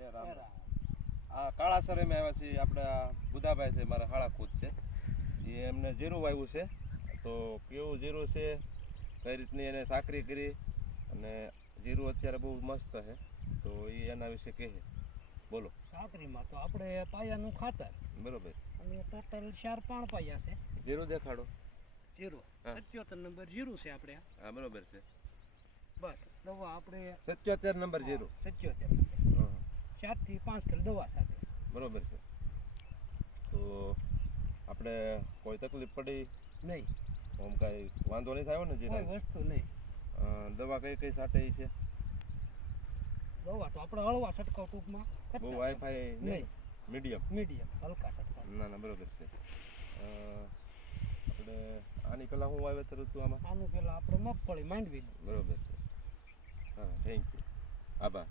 એ રામ આ કાળાસર અમે આવ્યા છીએ. આપણે બુધાભાઈ છે મારા હાળા ખુદ છે, એ એમને જીરું વાવ્યું છે. તો કેવું જીરું છે, કઈ રીતની એને સાકરી કરી, અને જીરું અત્યારે બહુ મસ્ત છે. તો એ એના વિશે કહે. બોલો. સાકરીમાં તો આપણે પાયાનું ખાતર બરોબર. અને ટોટલ 4-5 પાયા છે. જીરું દેખાડો. જીરું 77 નંબર જીરું છે આપણે. હા બરોબર છે. બસ દવા આપણે 77 નંબર જીરું. 77 નંબર 4 થી 5 કિલો દવા સાથે. બરોબર છે. તો આપણે કોઈ તકલીફ પડી નહીં, આમ કાંઈ વાંધો નહીં થયો ને? કોઈ વસ્તુ નહીં. દવા કઈ કઈ સાથે છે? દવા તો આપણે હળવા છંટકાવ ટૂંકમાં. બહુ વાઈફાઈ નહીં, મીડિયમ હલકા છંટકાવ. ના ના બરોબર છે. આપણે આની પહેલાં હું વાવેતર હતું આમાં? આનું પહેલાં આપણે મગફળી માંડવી. બરોબર છે. હા થેન્ક યુ, આભાર.